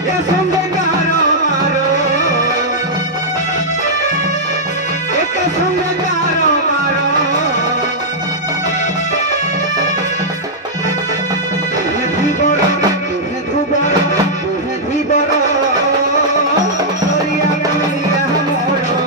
एका संगे गारो मारो एका संगे गारो मारो तुहे धीबर तुहे धीबर सरिया मिलिया मोरो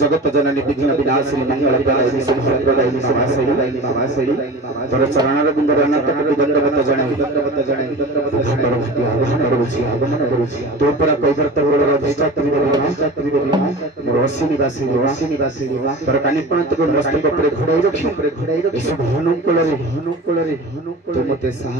जगत जननी विघ्न विनाशिनी मंगल प्रदायिनी शुभ प्रदायिनी नमासेयी तोर चरण रविंद अनंत कोटि दंडवत जणे आगमन करुछि तो पर कैवर्त गुरु अधिष्ठात्री देवी मोर असी निवासी तोर कानिपण तो मस्तक पर घोड़ाई रखी सब हनुकुल रे तो मते सा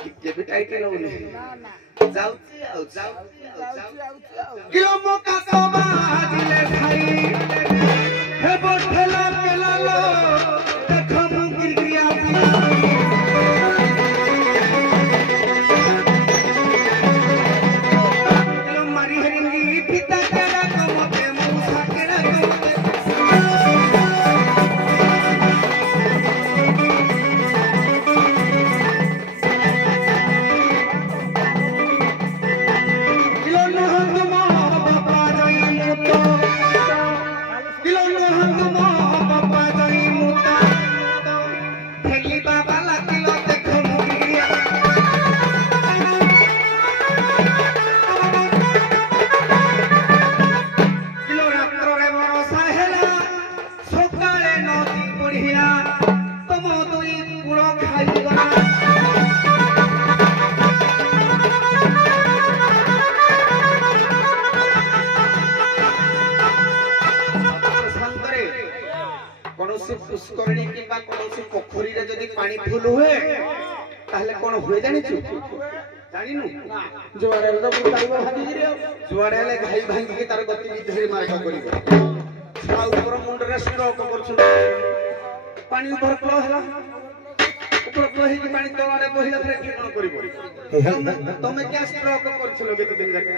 ଟିକେ ବି ଟାଇଟ୍ ଲାଗୁନି ଯାଉଛି ଆଉ କିଲୋ ମୋ କାକ ବାଜିଲେ ଭାଇ ହେ ବଠେଲା କେଲାଲୋ ଦେଖ ମୁଁ ଗିରଗିରିଆ କିଲୋ ମାରି ହେରି ପିତା କେଡା କମତେ ମୁଁ ସାକେଡା କମତେ पुष्करणी किंबा कोनोसी पोखरी रे जदी पानी फुल हुए ताहले कोन हुए जानिछु जानिनु जुआरे रे तो बुताइबो भागी गिरे जुआरे ले घाई भांगी के तार गति विधि मार्ग करी छा ऊपर मुंड रे स्ट्रोक करछु पानी ऊपर फ्लो हला ऊपर फ्लो ही पानी तळारे बहिला फेर के कोन करिवो तमे क्या स्ट्रोक करछलो केते दिन जाके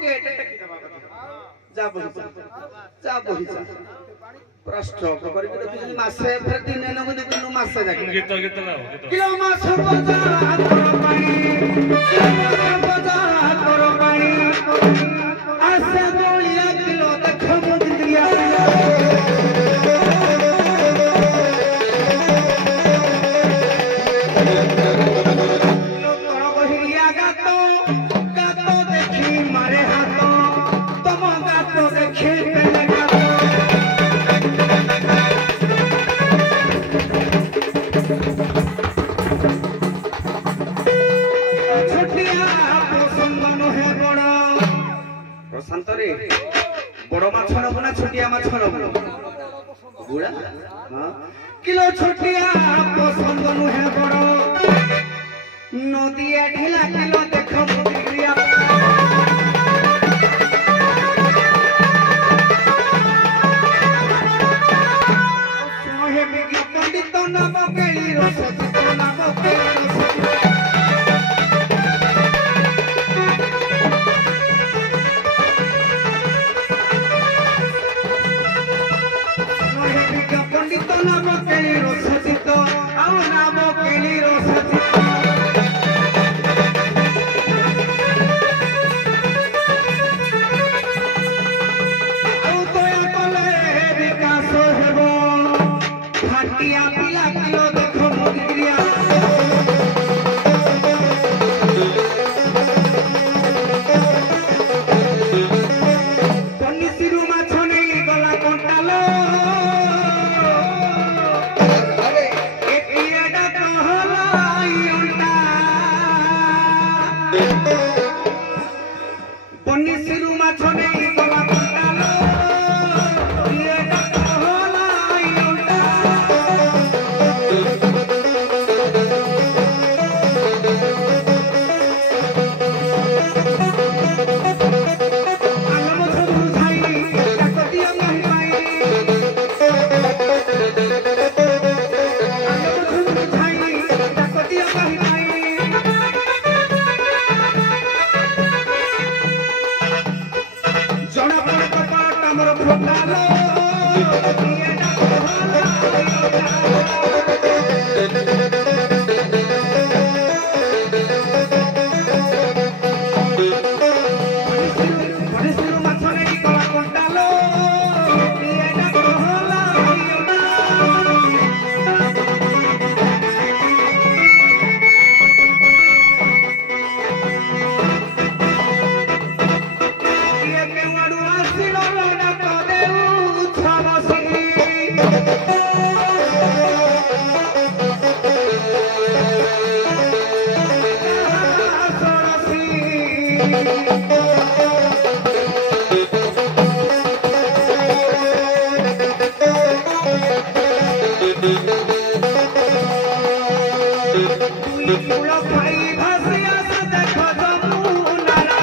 गेट टेकी दबा जा बहि प्रश्न करी के देखि मासे फेर दिन न को दिन मासे जाके गीत लाओ किलो मास बजा तोर पानी आसे बोलिया किलो देख मुंदिया किलो तोर बहिरिया गातो देखी मारे हाथ तम गातो देखी संतरे बड़ माछ नबो ना छोटिया माछ नबो बुड़ा हां किलो छोटिया पसंद नुहे बड़ नदिया ढिला किलो देखो मुदिया सोहे बिगी पंडित नाम केली रस नाम केली कुल खाई भासी आस देखो जमुनारा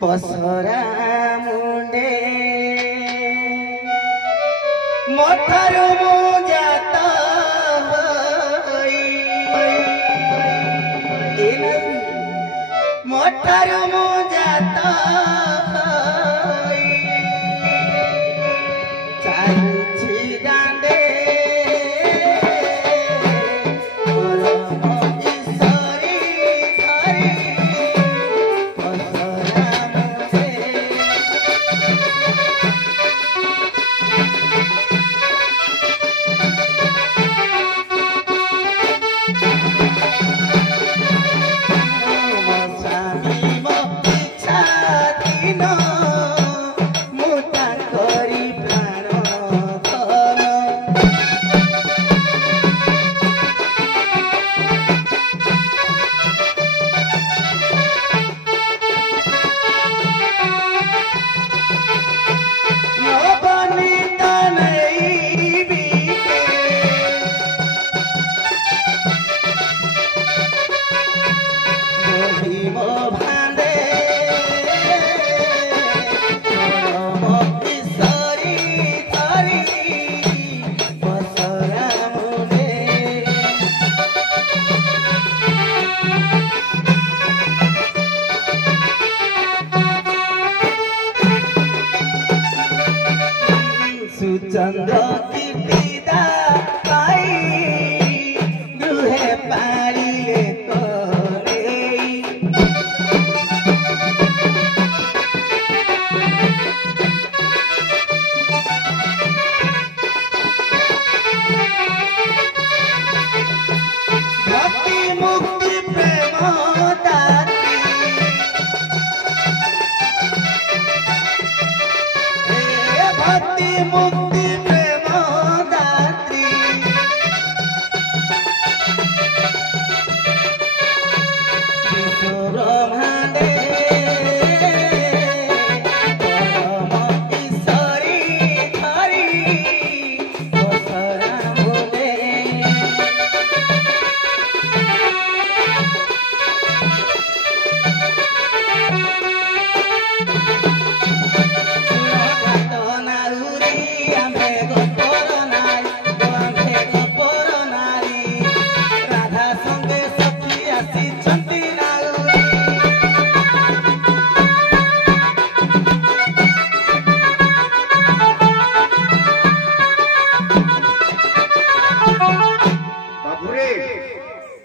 पसरा मुंडे मोठारू मुजाता मोठारू मुजाता चालुची दांडे no चंद्र की विदा पाई गृहे पाड़िले करे भक्ति मुक्ति प्रेम दात्री भक्ति मुक्ति प्रेम दात्री विश्व ब्रह्मांडे परम ईश्वरी धरी दशहरा बोले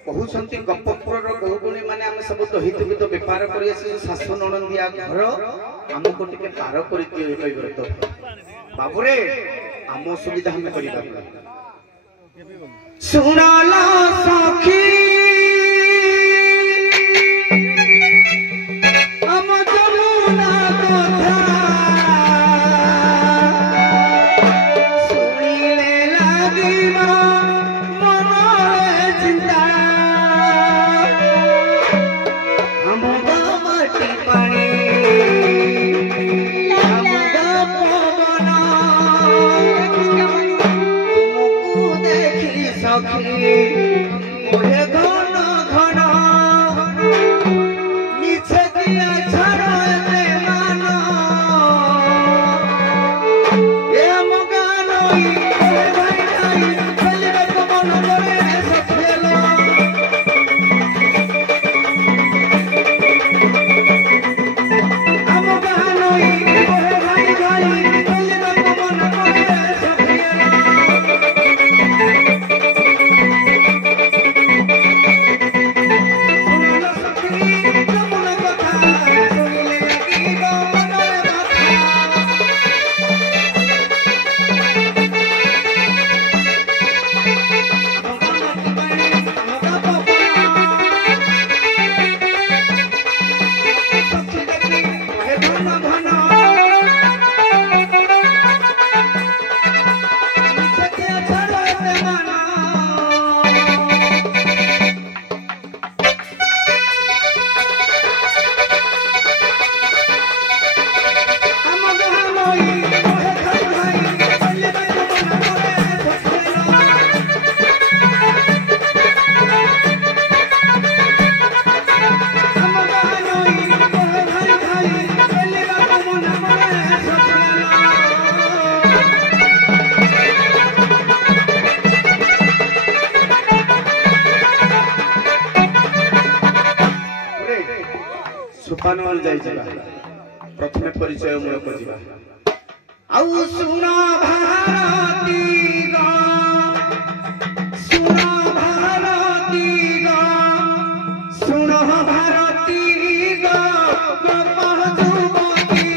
कहते गपपुर बहुगुणी माने आम सब दहित हित बेपार कर शाशु नणंदिया घर आमको टिके पार कर व्रत बाबुरे आम सुविधा हमें कर सुनाला सखी आम जमुना कथा सुनिले लागिबा मनरे चिंता आम गमटी पानी आम गपवन तुमको देखी सखी मोहे घन घन नीचे दिया छाड़ो एते मानो ए मगानोई ए भाई भाई चलिबे तो मन करे सखेलो हम गानोई ए भाई भाई चलिबे तो मन करे सखेलो सुनो सखी जमुना कथा सुनिले लागिबा मनरे बाधा सुपान जाई प्रथमे परिचय मूलक जीवा आउ सुना भारती गा सुना भारती गा सुना भारती गा गोपाल जुबती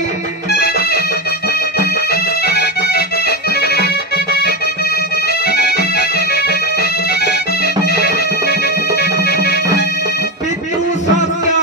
पितु सत्य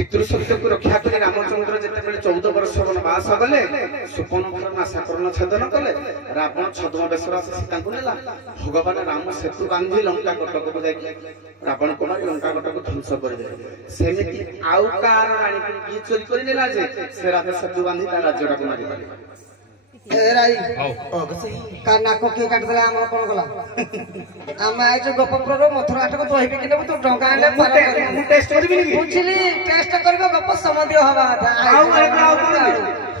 पितृसत्यକୁ ରକ୍ଷା କରି ରାମଚନ୍ଦ୍ର ଯେତେବେଳେ 14 ବର୍ଷ ବନବାସ ଗଲେ ସୁପର୍ଣ୍ଣଖର ନାଶାକରଣ ଛେଦନ କଲେ ରାବଣ ଛଦ୍ମ ବେଶରେ ଆସି ସୀତାଙ୍କୁ ନେଲା ଭଗବାନ ରାମ ସେତୁ ବାନ୍ଧି ଲଙ୍କା କଟକକୁ ଯାଇଥିଲେ ରାବଣ କୁମାର ଲଙ୍କା କଟକ ଧ୍ୱଂସ କରିଦେଲେ ସେମିତି ଆଉ କାହାର ରାଣୀକୁ କିଏ ଚୋରି କରି ନେଲା ଯେ ସେ ରାଜା ସେତୁ ବାନ୍ଧି ତା ରାଜ୍ୟଟାକୁ ମାରିପାରିଲା राई का नाक किए काटदेला आम कौन गला आम आज गोपपुर मथुरा हाट को कहबी कि तू टंका आने पार ମୁଁ ଟେଷ୍ଟ କରିବି ନି बुझली टेस्ट करबो गप समझ हवा था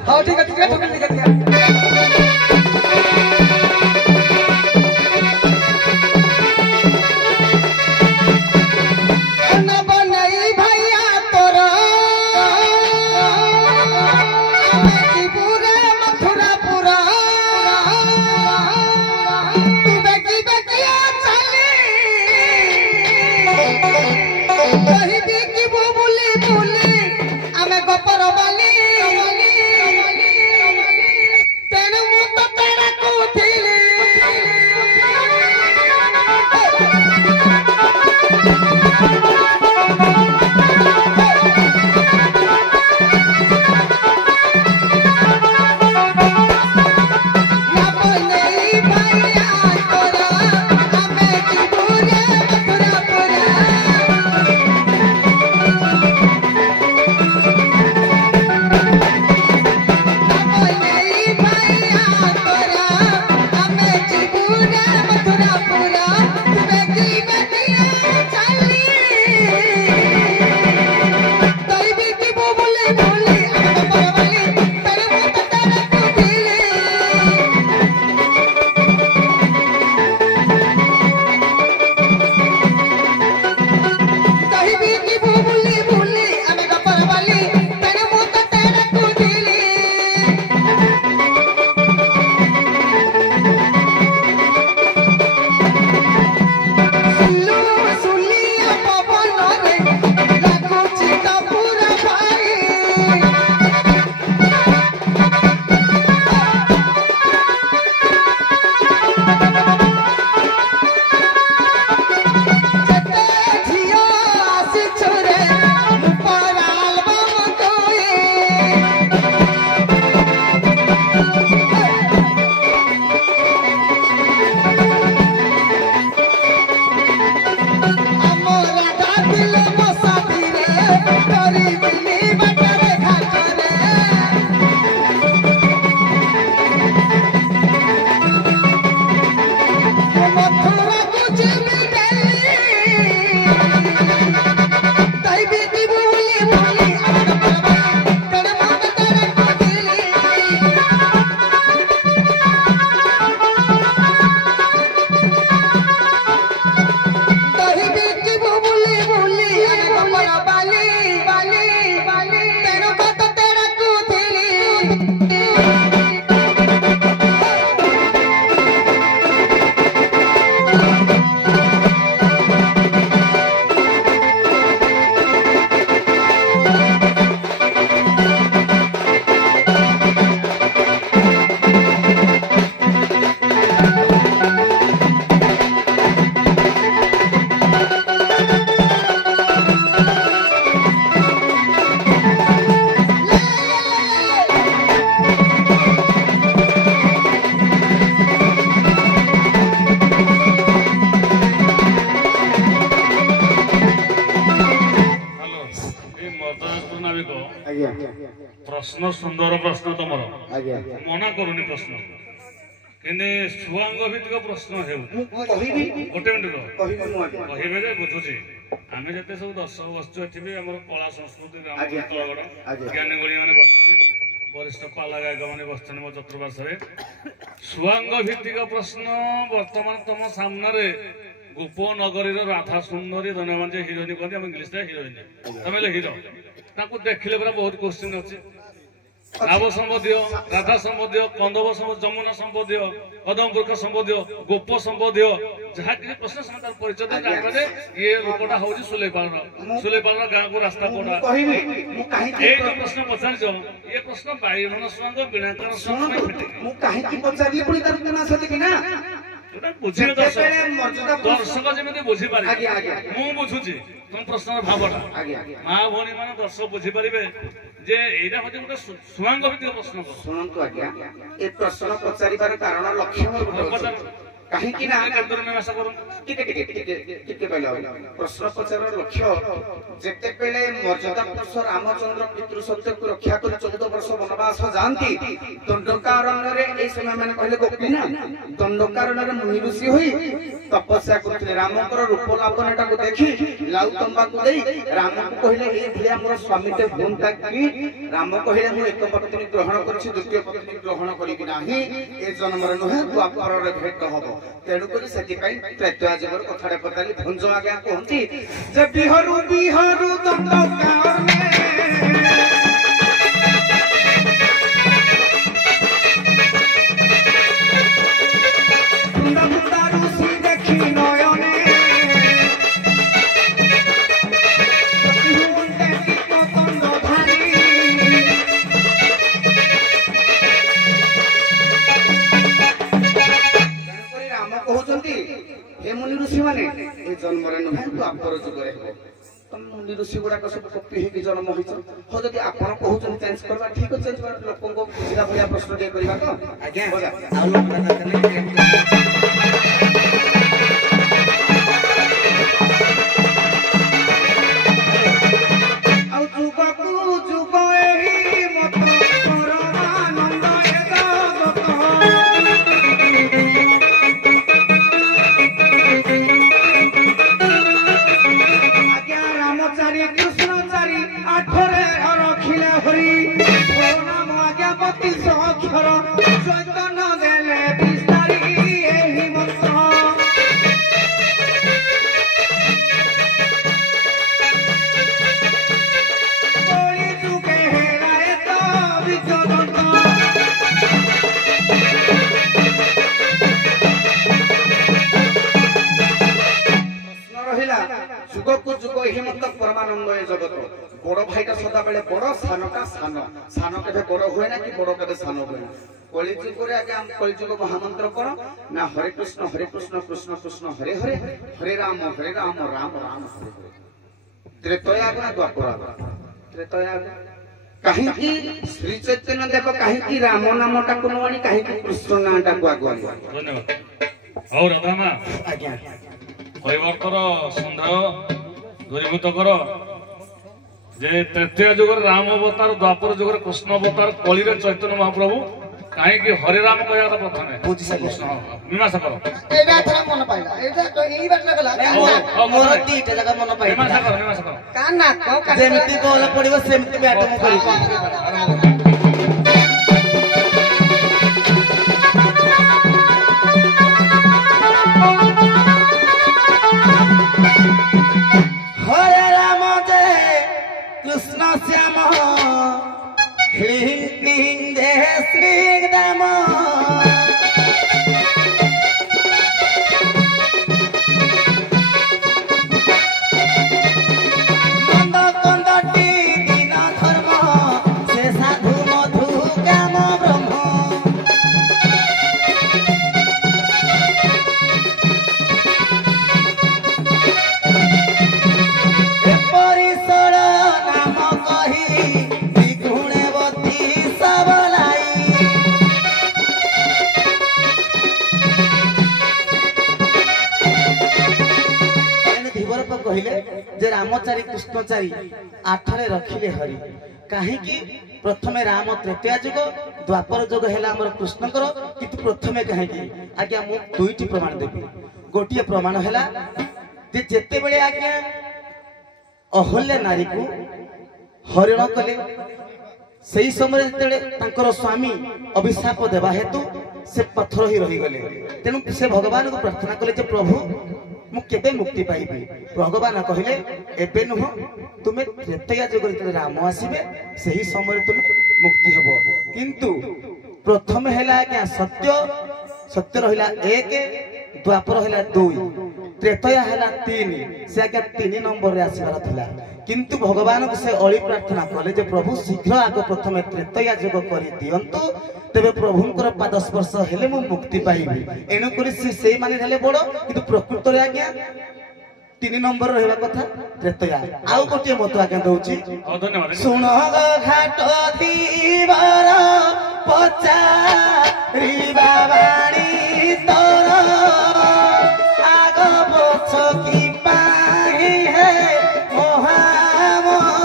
हां ठीक है ठीक है प्रश्न सुंदर प्रश्न तुम मना करूनी प्रश्न किने छुआंग भित्तिक प्रश्न गोटे मिनट कहे बुझुची आम जिते सब दर्शक बसु एठी आम कला संस्कृति ज्ञानीगुणी मैंने बस वरिष्ठ पाला गायक मैंने बस मो चतुर्पार्श्वे छुआंग भित्तिक प्रश्न बर्तमान तुम सामने गोपनगरी राधा सुंदरी धन्यवाद हिरोइन कहते इंग्लीश हिरोइन तुम हिरो देखिले पूरा बहुत क्वेश्चन अच्छे नाव संबंधी राधा संबंधी कंदव जमुना संबंधी कदम वृक्ष संबंधी गोप संबंधी जहाँ किसी प्रश्न समाधान परिचय ये लोकटा हूँ सुलेपाल गाँव को रास्ता कोटा ये जो प्रश्न पचार ये प्रश्न बाईमन स्वांग बुझे दर्शक जमी बुझी पारे मु बुझुची तुम प्रश्न भावटा आज्ञा माँ भौणी मान दर्शक बुझीपारे जे एटा हूँ गोटे सुआंग भित्तिक प्रश्न शुणु आज्ञा ए प्रश्न पचारिबार कारण लक्ष्य कहीं ना आशा करूँ टिके प्रश्न पचार लक्ष्य जेते बेले मर्यादा पुरुष रामचंद्र पितृ सत्य को रक्षा कर 14 वर्ष वनवास जाती दंडकारण्य रे ए समय माने कहले गोपी ना दंडकारण्य रे मुनि ऋषि होई तपस्या करथले रामकर रूप लावणटा को देखि लाउ तंबा को देई राम को कहले ए भिया मोर स्वामी ते भूमता की राम कहले मु एक पत्नी ग्रहण करछि द्वितीय पत्नी ग्रहण करिबि नाही ए जन्मर नहे द्वापर रे भेट हबो तेणु करी सेति पई त्रैतया जीवर कथाडे पताली भंज आज्ञा कहंती जे बिहरु दंडकार में जन्म द्वापर जुगे तुम मुनि ऋषि गुड़ाक सब कपि होगी जन्म हो जब आप कहते चेंज करवा ठीक चेंज कर लोक बुझा भाया प्रश्न टे करवा तो बड़ भाईटा सदा बेले बड़ सानटा सान सान के बड़ हुए ना कि बड़ के सान हुए ना कलिजुग आगे कलिजुग महामंत्र कौन ना हरे कृष्ण कृष्ण कृष्ण हरे हरे हरे राम राम राम हरे त्रेतया ना द्वापर त्रेतया कहीं श्री चैतन्य देव कहीं राम नाम टाक नी कहीं कृष्ण नाम टाक आगुआ धन्यवाद और राधा माँ आज्ञा परिवर्तन सन्देह दूरीभूत कर जे तृतीय जुग राम अवतार द्वापर जुग कृष्ण अवतार कली चैतन्य महाप्रभु कहीं हरे राम कहया प्रथम मीमांसा कर एटा थरा मन पाइला एटा तो एही बात लगला मोर तीटा जगह मन पाइला मीमांसा कर काना को जेमती बोल पड़िबो सेमती बैठ मु करी कृष्ण श्याम हिंग दे श्री दाम कंद कंदटी दीन धर्म से साधु मधु काम ब्रह्म परिसर कहले जे रामचारी कृष्णचारी आठरे रखिले हरि कहीं प्रथमे राम तृतीय जुग द्वापर जुग है आम कृष्णकर किंतु प्रथमे कहीं आज्ञा मु दुईटी प्रमाण देवी गोटे प्रमाण है जेते बेले आज्ञा अहल्या नारी को हरिण कले सही समय जिते स्वामी अभिशाप देवा हेतु से पत्थर ही रहीगले तेणु से भगवान को प्रार्थना कले प्रभु मु केबे मुक्ति पाइबी भगवान कहले एबे नुह तुमे त्रेतया जुग राम आसीबे सही समय तुम मुक्ति हबो किंतु प्रथम हैला क्या सत्य सत्य रहिला 1 द्वापर हैला 2 त्रेतया हैला 3 से आज्ञा 3 नंबर रे आसीबार थिला किंतु भगवान को से अली प्रार्थना कले जे प्रभु शीघ्र आगो प्रथमे त्रेतया जुग करि दियंतु तेबे प्रभुंकर पाद स्पर्श हेले मु मुक्ति पाइबी एणु करी से माने हेले बड़ किंतु प्रकृत रे आज्ञा 3 नंबर रहिबा कथा त्रेतया आउ गोटे मत आज्ञा दउची धन्यवाद सुन घाट धीवर पचारिबा बाणी तोर आग पछ की पाही है मोहामंतर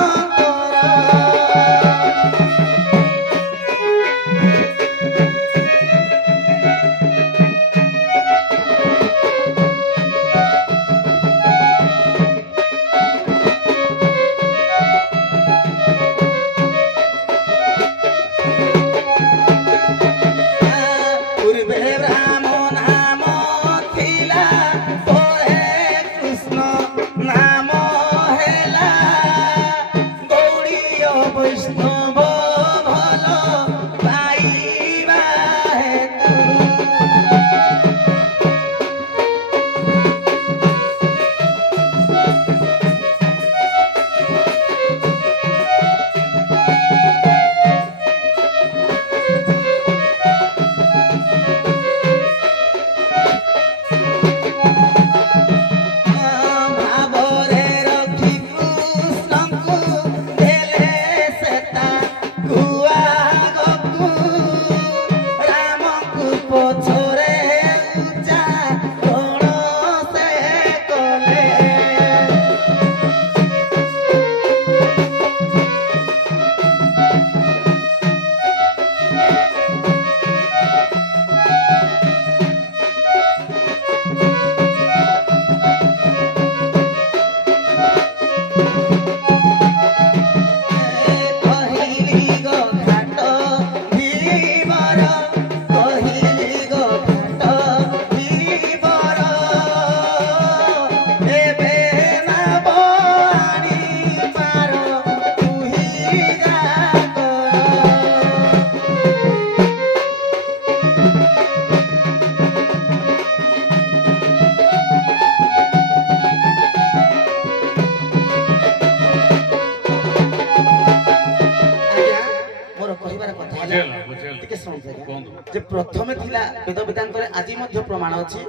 प्रथम थिला वेद वेदांत आज प्रमाण अच्छी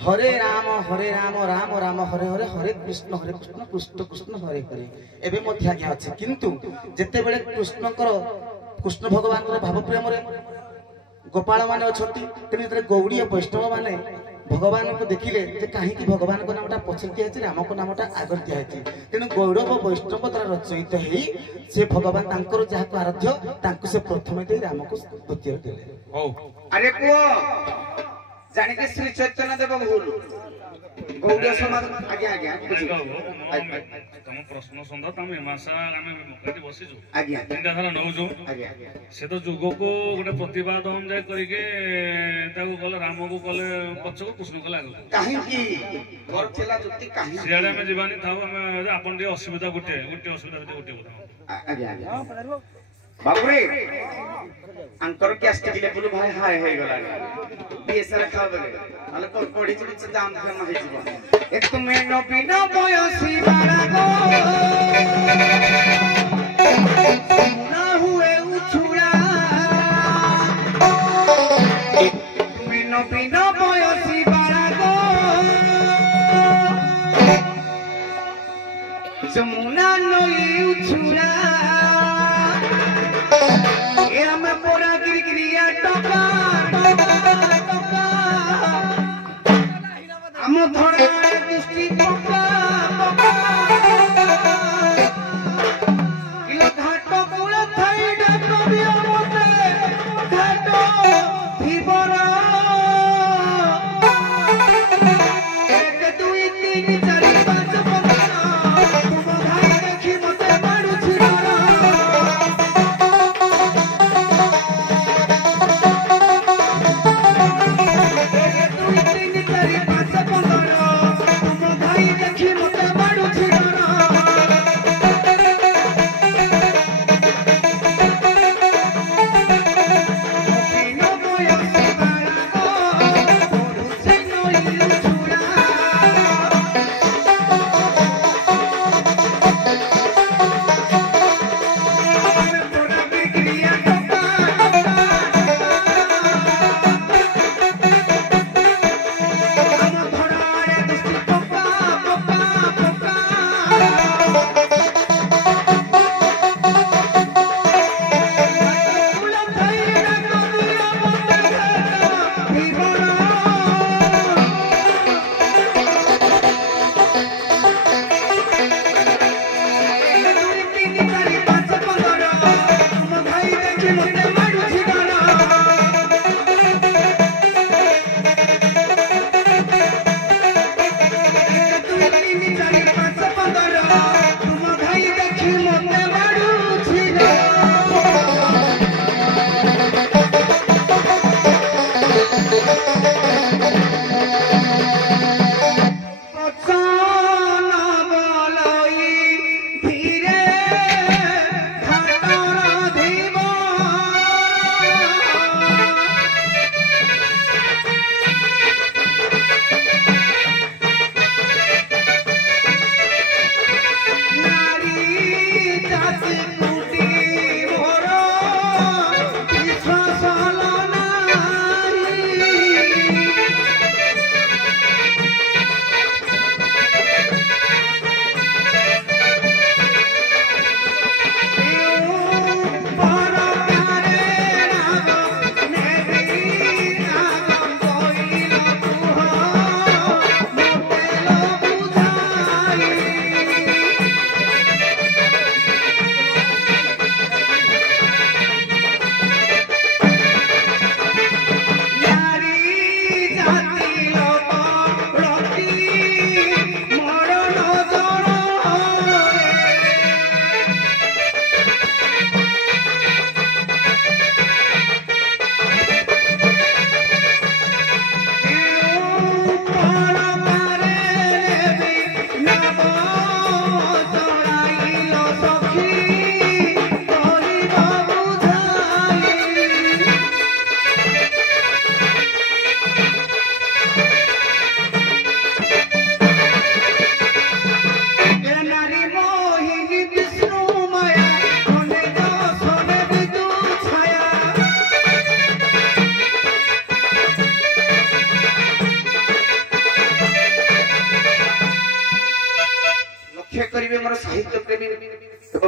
हरे राम राम राम हरे हरे हरे कृष्ण कृष्ण कृष्ण हरे हरे एवं आज्ञा अच्छे किंतु जिते बेले कृष्ण भगवान भाव प्रेम गोपाल माने अच्छी तेणु गौड़ी वैष्णव माने भगवान को देखिले जे कहीं भगवान को नामटा पछे दिया राम को नामटा आगर दिया तेणु गौरव वैष्णव द्वारा रचयित हो से भगवान तांकर जहाँ आराध्य तांको से प्रथम दे राम को द्वितीय देले अरे पुओ जाने के श्री चैतन्य देव भूल गौड़ समाज आज्ञा आज्ञा तम प्रश्न सुंदर तम मासा आमे मुखटी बसिजु आज्ञा तीनटा धर नौजु आज्ञा से तो जुग को गोटे प्रतिवाद हम जाय करिके ताको कले राम को कले पछको कृष्ण को लागल काहे की घर चला जुक्ति काहे सियाडे में जीवानी थाव हम आपन दे असुविधा गोटे असुविधा गोटे बोला आज्ञा आज्ञा बाबूरे अंकर कैस के लेवल भाई हाय हे गला बीएसआर खाबले माले कोन पड़ी चुड़ी से दाम फेम हे जीवन एक तुम्हें नो बिना बयसी बारा गो ना हुए उछुरा तुम्हें नो बिना बयसी बारा गो जमुना नई उछुरा में पोरा गिरगिरिया टका टका हम थोड़ा दृष्टि टका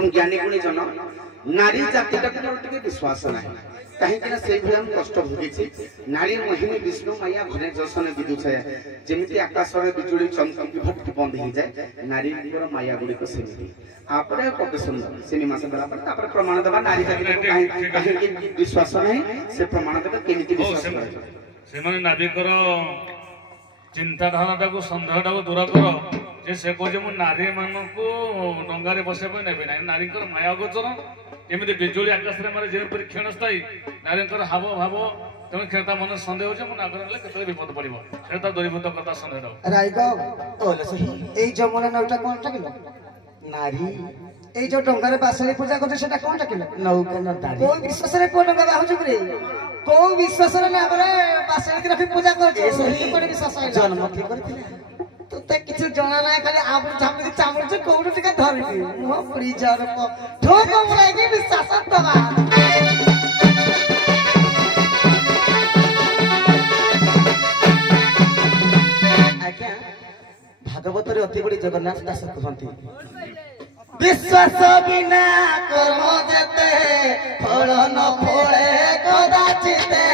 ଏବଂ ଜ୍ଞାନୀ ଗୁଣୀ ଜନ ନାରୀ ଜାତିଟାକୁ ମୋର ଟିକେ ବିଶ୍ୱାସ ନାହିଁ କାହିଁକି ନା ସେଇ ଭଳିଆ ମୁଁ କଷ୍ଟ ଭୋଗିଛି ନାରୀ ମୋହିନୀ ବିଷ୍ଣୁ ମାୟା ଘରେ ଯଶନେ ବିଦୁଛାୟା ଯେମିତି ଆକାଶରେ ବିଜୁଳି ଚମକି ଭଟ୍ଟି ବନ୍ଦ ହେଇଯାଏ ନାରୀଙ୍କର ମାୟା ଗୁଡ଼ିକ ସେମିତି ତାପରେ କବି ସୁନ୍ଦର ସେନି ମାସ ଦେଲା ପରେ ତାପରେ ପ୍ରମାଣ ଦେବା ନାରୀ ଜାତିଟାକୁ କାହିଁକି ବିଶ୍ୱାସ ନାହିଁ ସେ ପ୍ରମାଣ ଦେବା କେମିତି ବିଶ୍ୱାସ କରାଯିବ ସେମାନେ ନାରୀଙ୍କର ଚିନ୍ତାଧାରାଟାକୁ ସନ୍ଦେହଟାକୁ ଦୂର କର ଯେ ସେ କହୁଛି ମୁଁ ନାରୀ ମାନଙ୍କୁ ଡଙ୍ଗାରେ ବସିବା ପାଇଁ ନେବି ନାହିଁ ନାରୀଙ୍କର ମାୟା ଗୋଚର ଏମିତି ବିଜୁଳି ଆକାଶରେ ମାନେ ଯେପରି କ୍ଷଣସ୍ଥାୟୀ ନାରୀଙ୍କର ହାବ ଭାବ ତେଣୁ ତା ମନରେ ସନ୍ଦେହ ହଉଛି ମୁଁ ନାଗର ହେଲେ କେତେବେଳେ ବିପଦ ପଡିବ ସେଟା ଦୂରୀଭୂତ କଥା ସନ୍ଦେହ ଏଇ ଯମୁନା ନଈଟା କଣଟା କିଲୋ ନାରୀ ଏଇ ଯୋଉ ଡଙ୍ଗାରେ ବାସଳି ପୂଜା କରୁଛ ସେଟା କଣଟା କିଲୋ ନୌକା ନାରୀ କୋଉ ବିଶ୍ୱାସରେ କୋଉ ଡଙ୍ଗା ବାହୁଛୁ ରେ କୋଉ ବିଶ୍ୱାସରେ ନା ଆମର ବାସଳିକି ରଖି ପୂଜା କରୁଛ କୋଉଠି ବିଶ୍ୱାସ ଜନ୍ମ କିଏ କରିଥିଲା ତୋତେ କିଛି ଜଣା ନାହିଁ ଖାଲି ଆବୁ ଝାମୁଛି ଚାମୁଛି କୋଉଠୁ ଟିକେ ଧରିବି ମୁହଁ ପୁରୀ ଜର ଠୋକ ମୁରାଇକି ବିଶ୍ୱାସ ଦବା ଆଜ୍ଞା ଭାଗବତରେ ଅତି ଗୁଡି ଜଗନ୍ନାଥ ଦାସ କୁହନ୍ତି ବିଶ୍ୱାସ ବିନା କର୍ମ ଯେତେ ଫଳ ନ ଫଳେ କଦାଚିତେ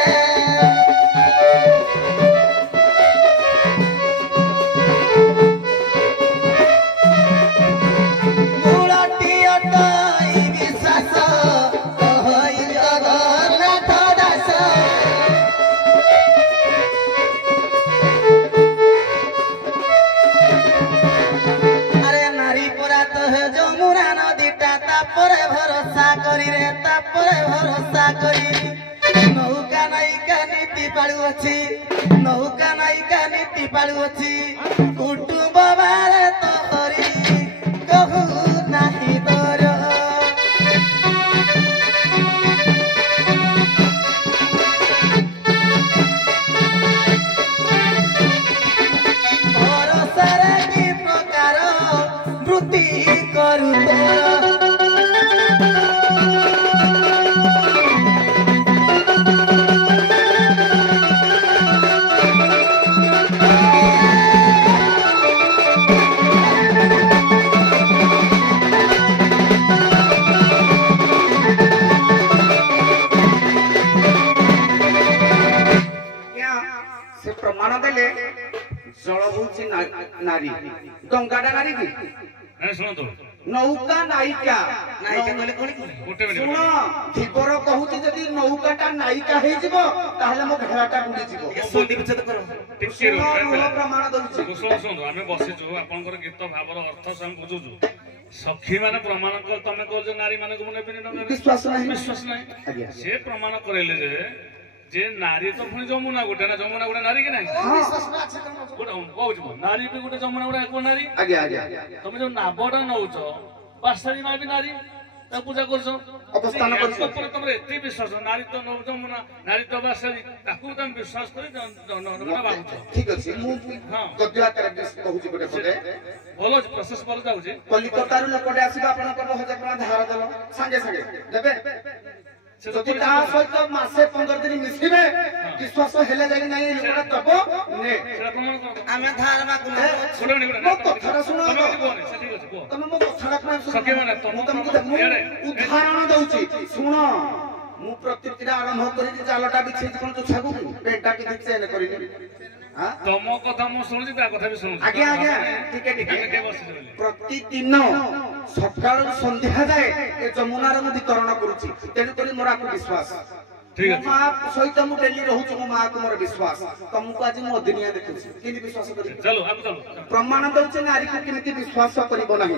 नौका नायिका नीति पालुअछि कुटुंब बारे तोहरी कहू नाही तोर भरोसारे कि प्रकार वृत्ति करू तोर जल हूँ नारी डंगाटा नारी की नौका नायिका शुण धीवर कहूँ जदि नौकाटा नायिका हो घेराटा बुड़ी प्रमाण आम बसीचु आप गीत भावर अर्थ सब बुझुचु सखी मैंने प्रमाण कर तुम कह नारी मान विश्वास नहीं से प्रमाण करेले जे नारी तो पुणी जमुना गोटे ना जमुना गोटे नारी कि ना कहूँ नारी भी गोटे जमुना गोटे एक नारी तुम जो नावटा नौच बासारी माँ भी नारी पूजा कर तुम एत विश्वास नारी तो जमुना नारी तो बासारी तुम विश्वास कर ठीक अच्छे भल प्रोसेस भल जाऊँ कलिकता लोकटे आस धार दल सागे सागे देवे जदि ता सहित मासे 15 दिन मिसिबे विश्वास हेले जाई नै लोकटा तबो ने आमे धार मा मो कथा सुनो तमे मो कथा सके माने उदाहरण दउची सुनो मु प्रतिक्रिया आरंभ करी जालटा बिछे कोन तो छागु बेटा की दिख से ने करिले तम कथा मु सुनुची ता कथा भी सुनुची आगे आगे ठीक है प्रतिदिन सकाळ संध्या जाए ए जमुनार मु वितरण करूची तेनु करी मोर आपको विश्वास ठीक है मां सहित मु डेली रहूची मो मां को मोर विश्वास तुमको आज मु अदिनिया देखुची किनि विश्वास करी चलो आप चलो प्रमाण दउचे नारी को किमिति विश्वास करिबो नाही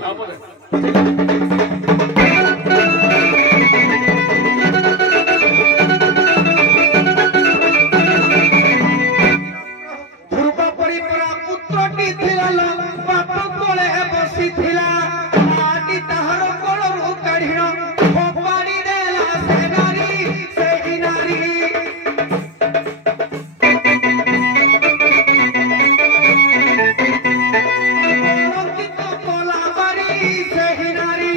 से ही नारी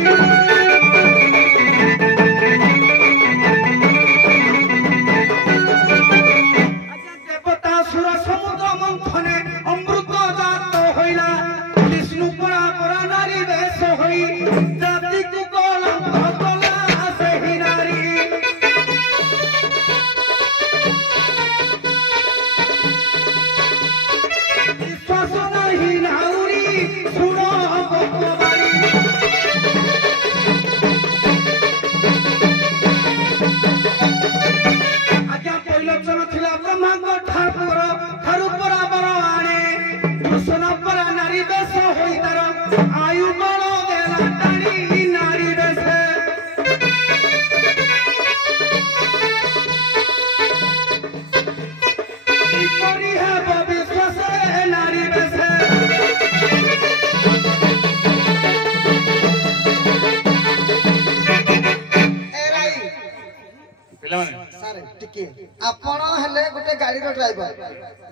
ପିଲାମାନେ ସାର୍ ଟିକେ ଆପଣ ହେଲେ ଗୋଟେ ଗାଡିର ଡ୍ରାଇଭର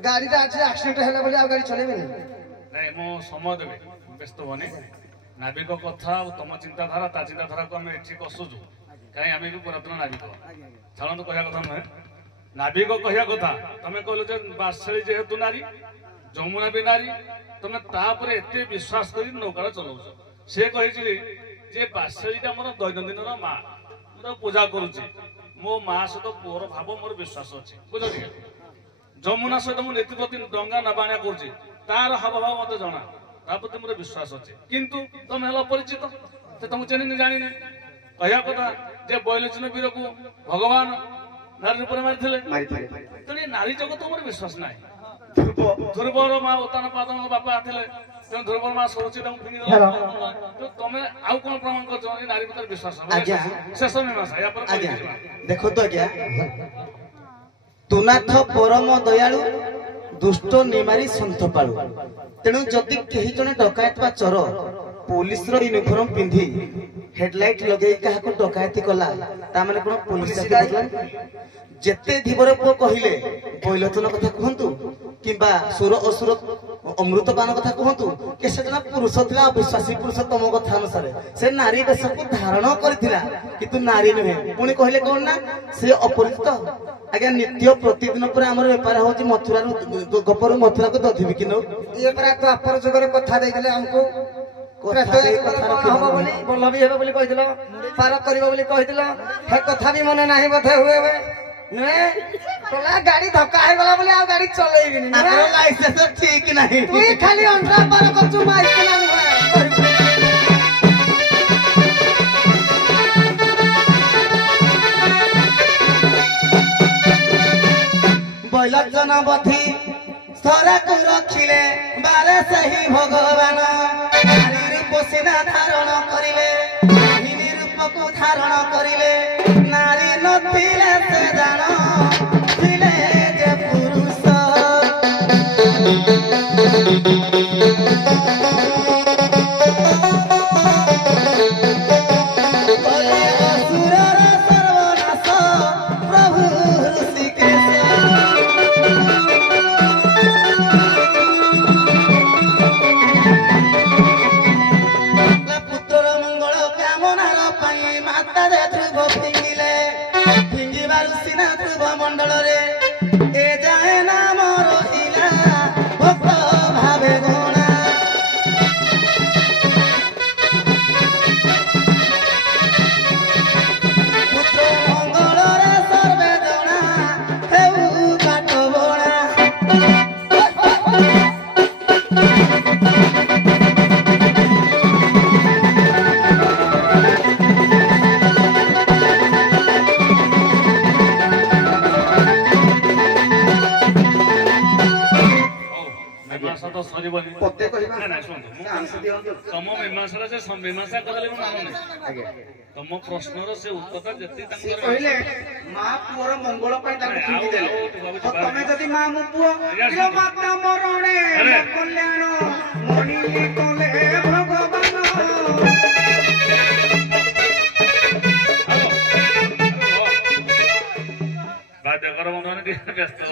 ଗାଡିଟା ଆଜି ଆକ୍ସିଡେଣ୍ଟ ହେଲା ବୋଲି ଆଉ ଗାଡି ଚଲେଇବେନି ନାଇଁ ମୁଁ ସମୟ ଦେବି ବ୍ୟସ୍ତ ହୁଅନି ନାବିକ କଥା ଆଉ ତମ ଚିନ୍ତାଧାରା ତା ଚିନ୍ତାଧାରାକୁ ଆମେ ଏଠି କଷୁଛୁ କାହିଁ ଆମେ ବି ପୁରାତନ ନାବିକ ଛାଡ଼ନ୍ତୁ କହିବା କଥା ନୁହେଁ ନାବିକ କହିବା କଥା ତମେ କହିଲ ଯେ ବାସେଳି ଯେହେତୁ ନାରୀ ଯମୁନା ବି ନାରୀ ତମେ ତାପରେ ଏତେ ବିଶ୍ୱାସ କରି ନୌକା ଚଲାଉଛ ସେ କହିଛି ଯେ ବାସେଳିଟା ମୋର ଦୈନନ୍ଦିନର ମା ମୁଁ ତାକୁ ପୂଜା କରୁଛି ମୋ ମା ସହିତ ପୁଅର ଭାବ ମୋର ବିଶ୍ୱାସ ଅଛି ବୁଝ ଟିକେ ଯମୁନା ସହିତ ମୁଁ ନୀତି ପ୍ରତି ଡଙ୍ଗା ନବା ଆଣିବା କରୁଛି ତାର ହାବଭାବ ମତେ ଜଣା ତା ପ୍ରତି ମୋର ବିଶ୍ୱାସ ଅଛି କିନ୍ତୁ ତମେ ହେଲା ଅପରିଚିତ ସେ ତମକୁ ଚିହ୍ନିନି ଜାଣିନି କହିବା କଥା ଯେ ବୈଲୋଚନ ବୀରକୁ ଭଗବାନ ନାରୀ ରୂପରେ ମାରିଥିଲେ ତେଣୁ ଏ ନାରୀ ଜଗତ ମୋର ବିଶ୍ୱାସ ନାହିଁ ଧ୍ରୁବର ମା ଉତ୍ତାନ ପାଦଙ୍କ ବାପା ଥିଲେ ତେଣୁ ଧ୍ରୁବର ମା ସରୁଚି ତାଙ୍କୁ ଫିଙ୍ଗିଦେଲା ତମେ ଆଉ କଣ ପ୍ରମାଣ କରୁଛ ଏ ନାରୀ ଭିତରେ ବିଶ୍ୱାସ ଶେଷ ମୀମାଂସା ୟା ପରେ ଦେଖନ୍ତୁ ଆଜ୍ଞା ତୁନାଥ ପରମ ଦୟାଳୁ ଦୁଷ୍ଟ ନିମାରୀ ସନ୍ଥପାଳୁ ତେଣୁ ଯଦି କେହି ଜଣେ ଡକାୟତ ବା ଚୋର ପୋଲିସର ୟୁନିଫର୍ମ ପିନ୍ଧି ହେଡଲାଇଟ ଲଗେଇ କାହାକୁ ଡକାୟତି କଲା ତା ମାନେ କଣ ପୋଲିସ ଯେତେ ଧୀବର ପୁଅ କହିଲେ ବୈଲୋଚନ କଥା କୁହନ୍ତୁ କିମ୍ବା ସୁର ଅସୁର ଅମୃତପାନ କଥା କୁହନ୍ତୁ କି ସେ ଜଣେ ପୁରୁଷ ଥିଲା ଅବିଶ୍ୱାସୀ ପୁରୁଷ ତମ କଥା ଅନୁସାରେ ସେ ନାରୀ ବେଶକୁ ଧାରଣ କରିଥିଲା କିନ୍ତୁ ନାରୀ ନୁହେଁ ପୁଣି କହିଲେ କଣ ନା ସେ ଅପରିଚିତ ଆଜ୍ଞା ନିତ୍ୟ ପ୍ରତିଦିନ ପରେ ଆମର ବେପାର ହଉଛି ମଥୁରାରୁ ଗୋପରୁ ମଥୁରାକୁ ଦଧି ବିକି ନଉ ଇଏ ପରା ଦ୍ୱାପର ଯୁଗରେ କଥା ଦେଇଥିଲେ ଆମକୁ ହବ ବୋଲି ଭଲ ବି ହେବ ବୋଲି କହିଥିଲ ପାର କରିବ ବୋଲି କହିଥିଲ ସେ କଥା ବି ମନେ ନାହିଁ ବୋଧେ ହୁଏ ନୁହେଁ ଗାଡି ଧକ୍କା ହେଇଗଲା ବୋଲି ଆଉ ଗାଡି ଚଲେଇବିନି ଲାଇସେନ୍ସ ଠିକ ନାହିଁ ତୁଇ ଖାଲି ଅଣ୍ଡା ପାର କରୁଛୁ ବୈଲୋଚନ ବଧି ସରାକୁ ରଖିଲେ ବାରେ ସେହି ଭଗବାନ ନାରୀ ରୂପ ସିନା ଧାରଣ କରିଲେ ହିନି ରୂପକୁ ଧାରଣ କରିଲେ ନାରୀ ନଥିଲେ ସେ ଜାଣ ଥିଲେ ଯେ ପୁରୁଷ ତମ ମୀମାଂସା ସେ ମୀମାଂସା କଲେ ମୁଁ ମାନୁନି ତମ ପ୍ରଶ୍ନର ସେ ଉତ୍ତର ଯେତିକି କହିଲେ ମା ପୁଅର ମଙ୍ଗଳ ପାଇଁ ତାଙ୍କୁ ଫିଙ୍ଗିଦେଲେ ତମେ ଯଦି ମା ମୋ ପୁଅ ମାତା ମରଣେ କଲ୍ୟାଣ ମଣି କଲେ ଭଗବାନ ବାଦ୍ୟକର ବନ୍ଧୁମାନେ ଟିକେ ବ୍ୟସ୍ତ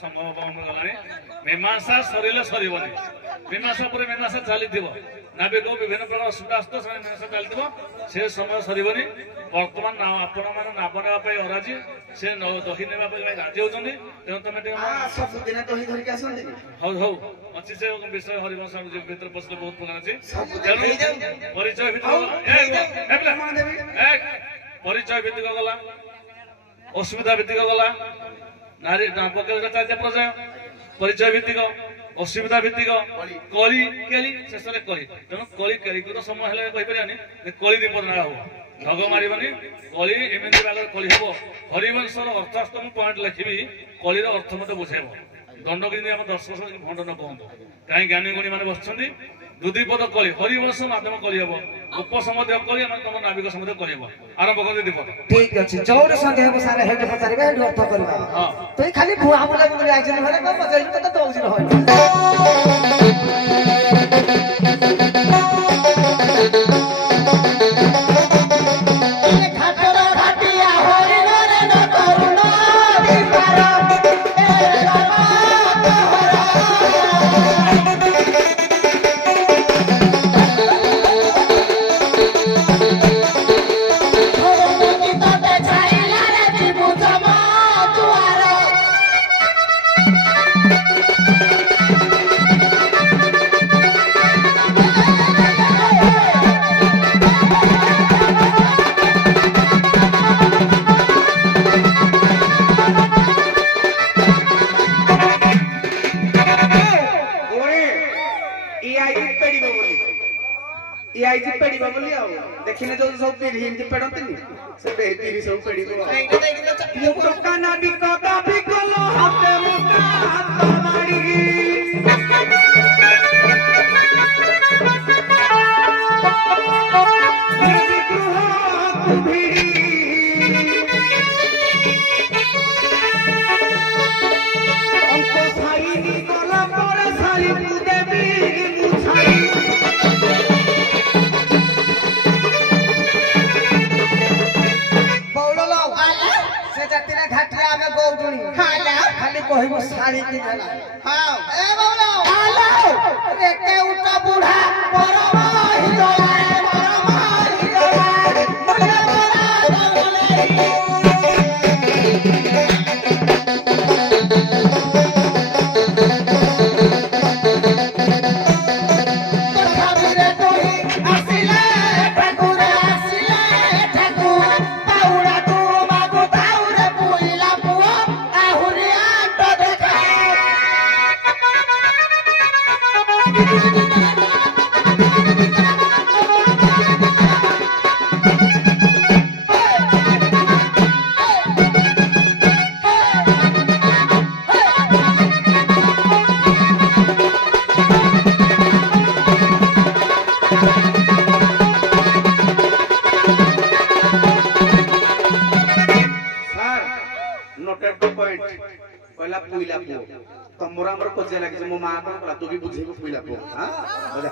ସମୟ ଗଲାଣି ମୀମାଂସା ସରିଲେ ସରିବନି ମୀମାଂସା ପରେ ମୀମାଂସା ଚାଲିଥିବ ନାବିକ ବିଭିନ୍ନ ପ୍ରକାର ଅସୁବିଧା ଆସୁଥିବ ସେମାନେ ମୀମାଂସା ଚାଲିଥିବ ସେ ସମୟ ସରିବନି ବର୍ତ୍ତମାନ ଆପଣ ମାନେ ନାବ ନେବା ପାଇଁ ଅରାଜି ସେ ଦହି ନେବା ପାଇଁ ରାଜି ହଉଛନ୍ତି ତେଣୁ ତମେ ଟିକେ ସବୁଦିନ ଦହି ଧରିକି ଆସନ୍ତି ହଉ ହଉ ଅଛି ସେ ବିଷୟ ହରିବଂଶ ଭିତରେ ପଶିଲେ ବହୁତ ପ୍ରକାର ଅଛି ତେଣୁ ପରିଚୟ ପରିଚୟ ଭିତ୍ତିକ ଗଲା ଅସୁବିଧା ଭିତ୍ତିକ ଗଲା ନାରୀ ଚାରିଟା ପର୍ଯ୍ୟାୟ ପରିଚୟ ଭିତ୍ତିକ ଅସୁବିଧା ଭିତ୍ତିକ କଳି କେଳି ଶେଷରେ କଳି ତେଣୁ କଳି କେଳିକୁ ତ ସମୟ ହେଲେ କହିପାରିବାନି କଳି ବିପଦ ନା ହବ ଢଗ ମାରିବନି କଳି ଏମିତି ଭାବରେ କଳି ହବ ହରିବଂଶର ଅର୍ଥାସ୍ତ ମୁଁ ପଏଣ୍ଟ ଲେଖିବି କଳିର ଅର୍ଥ ମତେ ବୁଝେଇବ ଦଣ୍ଡଗିରି ଆମ ଦର୍ଶକ ଭଣ୍ଡ ନ କୁହନ୍ତୁ କାହିଁ ଜ୍ଞାନୀ ଗୁଣୀ ମାନେ ବସିଛନ୍ତି ଦୁଦିପଦ କଳି ହରିବଂଶ ମାଧ୍ୟମ କଳି ହବ ଉପ ସମ୍ବନ୍ଧୀୟ କଳି ଆମେ ତମ ନାବିକ ସମ୍ବନ୍ଧୀୟ କଳି ହବ ଆରମ୍ଭ କରି ଦୀପଦ ଠିକ ଅଛି ଯୋଉଠି ସନ୍ଦେହ ହବ ସାର ହେଠି ପଚାରିବେ ହେଠି ଅର୍ଥ କରିବା ତୁଇ ଖାଲି ଭୁଆ ବୁଲା ବୋଲି ଆଇଛନ୍ତି ଘରେ କଣ ପଚାରିବି ତ ଦଉଛି ରହ ଘାଟର पीढ़ी इनके पेड़तनी से पीढ़ी सब पेड़ी को ଏଇଟା ଦେଇକି ତ ଚାକିରି କର। ଦୋକାନ ବିକତା ବିକଲ ହାତେ ମୁଠା ହାତ ମାଡ଼ି खाली कहबो साड़ी की जला हां ए बाबूलो आलो रेके उठा बूढ़ा परमा हिलो परमा हिलो बोले पहला पुइला पो तमरा हमर खोजे लागे मो मां को तू भी बुझे को पुइला पो हां बजा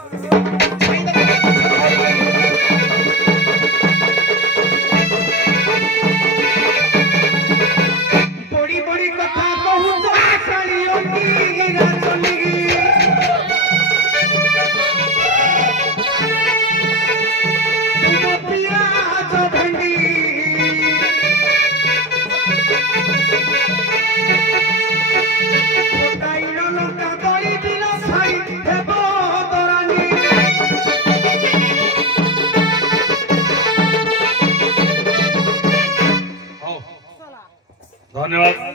बड़ी बड़ी कथा कहू तो सालियों की राजनी पिया जो भेंडी धन्यवाद।